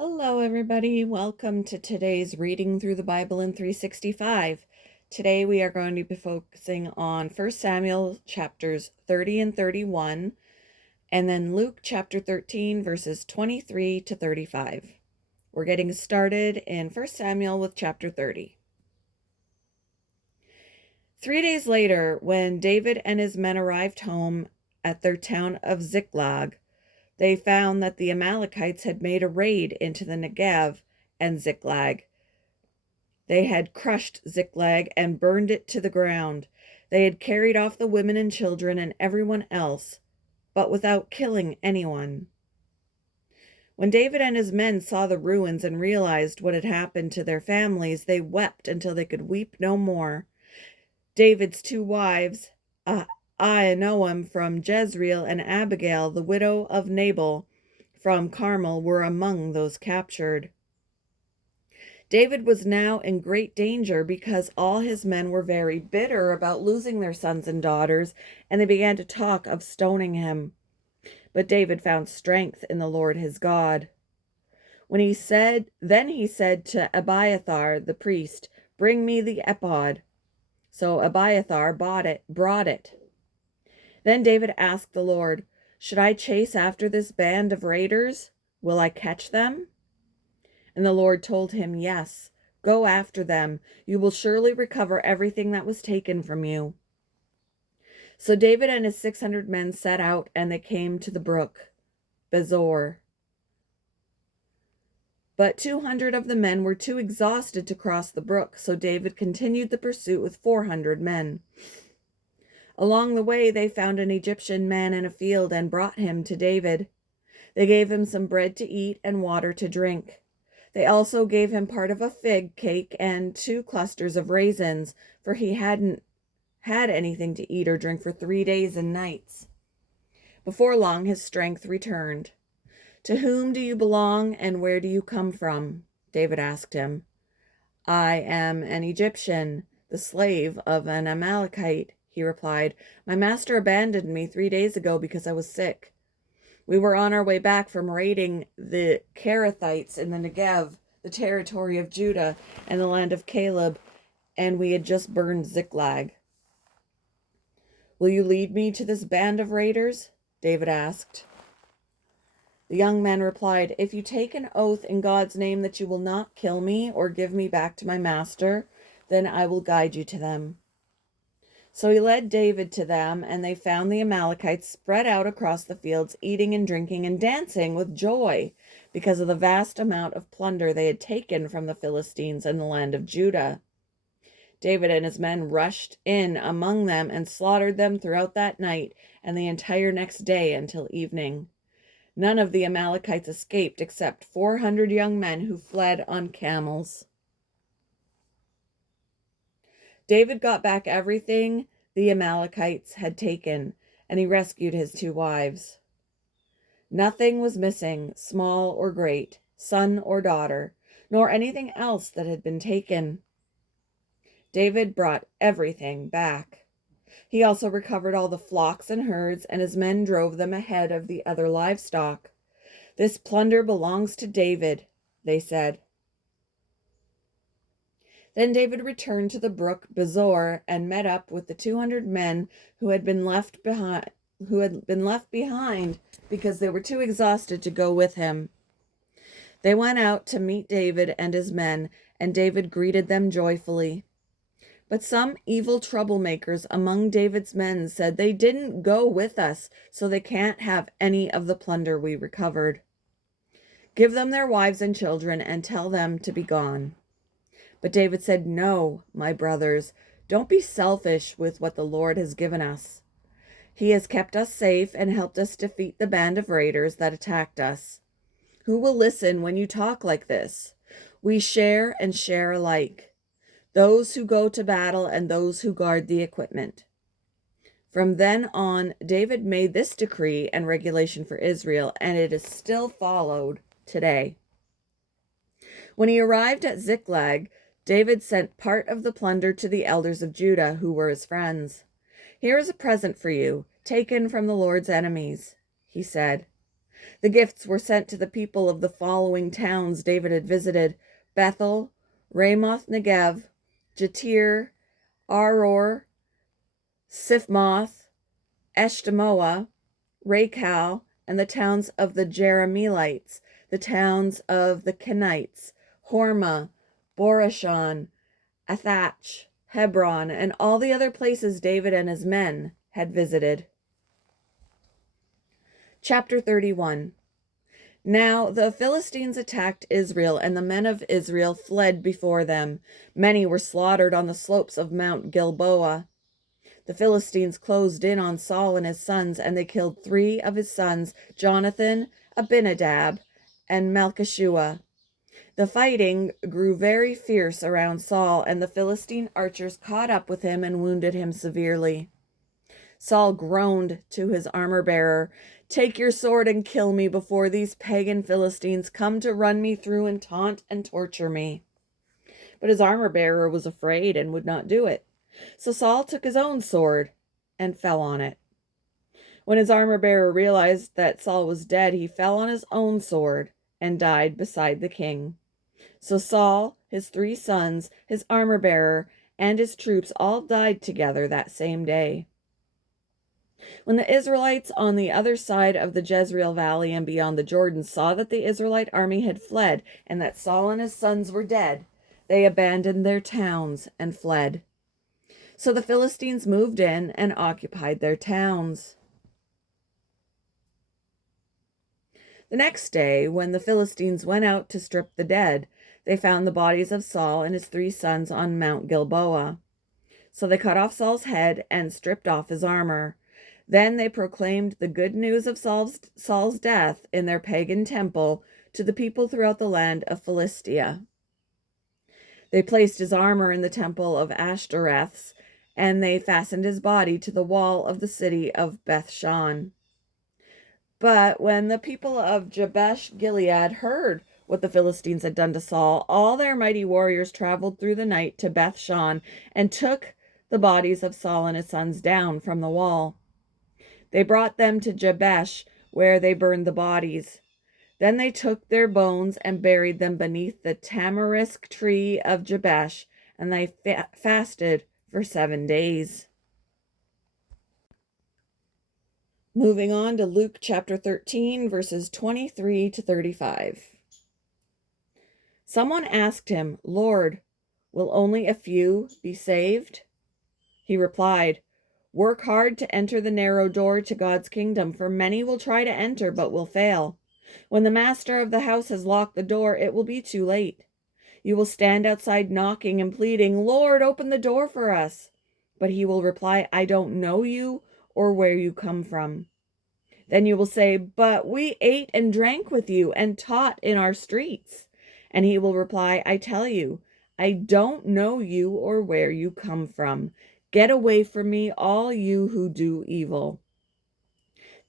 Hello, everybody. Welcome to today's Reading Through the Bible in 365. Today we are going to be focusing on 1 Samuel chapters 30 and 31, and then Luke chapter 13, verses 23 to 35. We're getting started in 1 Samuel with chapter 30. 3 days later, when David and his men arrived home at their town of Ziklag, they found that the Amalekites had made a raid into the Negev and Ziklag. They had crushed Ziklag and burned it to the ground. They had carried off the women and children and everyone else, but without killing anyone. When David and his men saw the ruins and realized what had happened to their families, they wept until they could weep no more. David's two wives, Ahinoam from Jezreel and Abigail, the widow of Nabal from Carmel, were among those captured. David was now in great danger because all his men were very bitter about losing their sons and daughters, and they began to talk of stoning him. But David found strength in the Lord his God. Then he said to Abiathar the priest, "Bring me the ephod." So Abiathar brought it. Then David asked the Lord, "Should I chase after this band of raiders? Will I catch them?" And the Lord told him, "Yes, go after them. You will surely recover everything that was taken from you." So David and his 600 men set out, and they came to the brook Besor. But 200 of the men were too exhausted to cross the brook, so David continued the pursuit with 400 men. Along the way, they found an Egyptian man in a field and brought him to David. They gave him some bread to eat and water to drink. They also gave him part of a fig cake and 2 clusters of raisins, for he hadn't had anything to eat or drink for 3 days and nights. Before long, his strength returned. "To whom do you belong and where do you come from?" David asked him. "I am an Egyptian, the slave of an Amalekite," he replied. "My master abandoned me 3 days ago because I was sick. We were on our way back from raiding the Kerethites in the Negev, the territory of Judah, and the land of Caleb, and we had just burned Ziklag." "Will you lead me to this band of raiders?" David asked. The young man replied, "If you take an oath in God's name that you will not kill me or give me back to my master, then I will guide you to them." So he led David to them, and they found the Amalekites spread out across the fields, eating and drinking and dancing with joy because of the vast amount of plunder they had taken from the Philistines and the land of Judah. David and his men rushed in among them and slaughtered them throughout that night and the entire next day until evening. None of the Amalekites escaped except 400 young men who fled on camels. David got back everything the Amalekites had taken, and he rescued his 2 wives. Nothing was missing, small or great, son or daughter, nor anything else that had been taken. David brought everything back. He also recovered all the flocks and herds, and his men drove them ahead of the other livestock. "This plunder belongs to David," they said. Then David returned to the brook Besor and met up with the 200 men who had been left behind because they were too exhausted to go with him. They went out to meet David and his men, and David greeted them joyfully. But some evil troublemakers among David's men said, "They didn't go with us, so they can't have any of the plunder we recovered. Give them their wives and children and tell them to be gone." But David said, "No, my brothers, don't be selfish with what the Lord has given us. He has kept us safe and helped us defeat the band of raiders that attacked us. Who will listen when you talk like this? We share and share alike, those who go to battle and those who guard the equipment." From then on, David made this decree and regulation for Israel, and it is still followed today. When he arrived at Ziklag, David sent part of the plunder to the elders of Judah, who were his friends. "Here is a present for you, taken from the Lord's enemies," he said. The gifts were sent to the people of the following towns David had visited: Bethel, Ramoth Negev, Jatir, Aror, Siphmoth, Eshtemoa, Rachal, and the towns of the Jerahmeelites, the towns of the Kenites, Hormah, Borashon, Athach, Hebron, and all the other places David and his men had visited. Chapter 31. Now the Philistines attacked Israel, and the men of Israel fled before them. Many were slaughtered on the slopes of Mount Gilboa. The Philistines closed in on Saul and his sons, and they killed 3 of his sons, Jonathan, Abinadab, and Malchishua. The fighting grew very fierce around Saul, and the Philistine archers caught up with him and wounded him severely. Saul groaned to his armor-bearer, "Take your sword and kill me before these pagan Philistines come to run me through and taunt and torture me." But his armor-bearer was afraid and would not do it. So Saul took his own sword and fell on it. When his armor-bearer realized that Saul was dead, he fell on his own sword and died beside the king. So Saul, his 3 sons, his armor-bearer, and his troops all died together that same day. When the Israelites on the other side of the Jezreel Valley and beyond the Jordan saw that the Israelite army had fled and that Saul and his sons were dead, they abandoned their towns and fled. So the Philistines moved in and occupied their towns. The next day, when the Philistines went out to strip the dead, they found the bodies of Saul and his 3 sons on Mount Gilboa. So they cut off Saul's head and stripped off his armor. Then they proclaimed the good news of Saul's death in their pagan temple to the people throughout the land of Philistia. They placed his armor in the temple of Ashtoreths, and they fastened his body to the wall of the city of Bethshan. But when the people of Jabesh Gilead heard what the Philistines had done to Saul, all their mighty warriors traveled through the night to Bethshan and took the bodies of Saul and his sons down from the wall. They brought them to Jabesh, where they burned the bodies. Then they took their bones and buried them beneath the tamarisk tree of Jabesh, and they fasted for 7 days. Moving on to Luke chapter 13, verses 23 to 35. Someone asked him, "Lord, will only a few be saved?" He replied, "Work hard to enter the narrow door to God's kingdom, for many will try to enter but will fail. When the master of the house has locked the door, it will be too late. You will stand outside knocking and pleading, 'Lord, open the door for us.' But he will reply, 'I don't know you or where you come from.' Then you will say, 'But we ate and drank with you and taught in our streets.' And he will reply, 'I tell you, I don't know you or where you come from. Get away from me, all you who do evil.'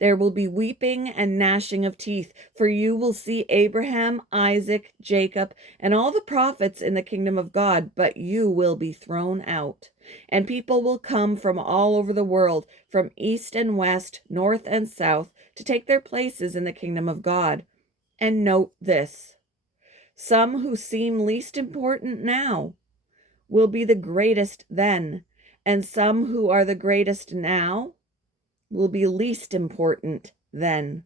There will be weeping and gnashing of teeth, for you will see Abraham, Isaac, Jacob, and all the prophets in the kingdom of God, but you will be thrown out. And people will come from all over the world, from east and west, north and south, to take their places in the kingdom of God. And note this: some who seem least important now will be the greatest then, and some who are the greatest now will be least important then."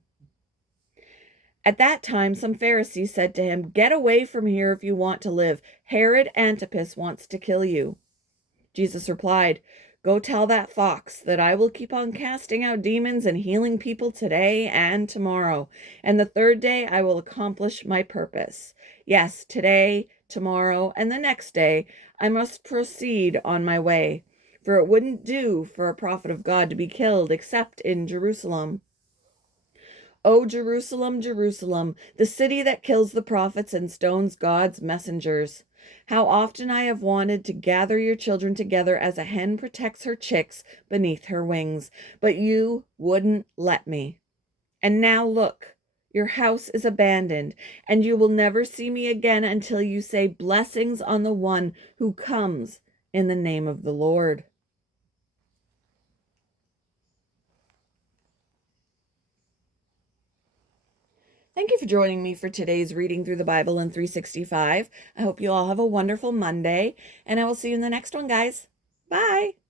At that time, some Pharisees said to him, "Get away from here if you want to live. Herod Antipas wants to kill you." Jesus replied, "Go tell that fox that I will keep on casting out demons and healing people today and tomorrow, and the 3rd day I will accomplish my purpose. Yes, today, tomorrow, and the next day I must proceed on my way, for it wouldn't do for a prophet of God to be killed except in Jerusalem. O Jerusalem, Jerusalem, the city that kills the prophets and stones God's messengers. How often I have wanted to gather your children together as a hen protects her chicks beneath her wings, but you wouldn't let me. And now look, your house is abandoned, and you will never see me again until you say, 'Blessings on the one who comes in the name of the Lord.'" Thank you for joining me for today's Reading Through the Bible in 365. I hope you all have a wonderful Monday, and I will see you in the next one, guys. Bye.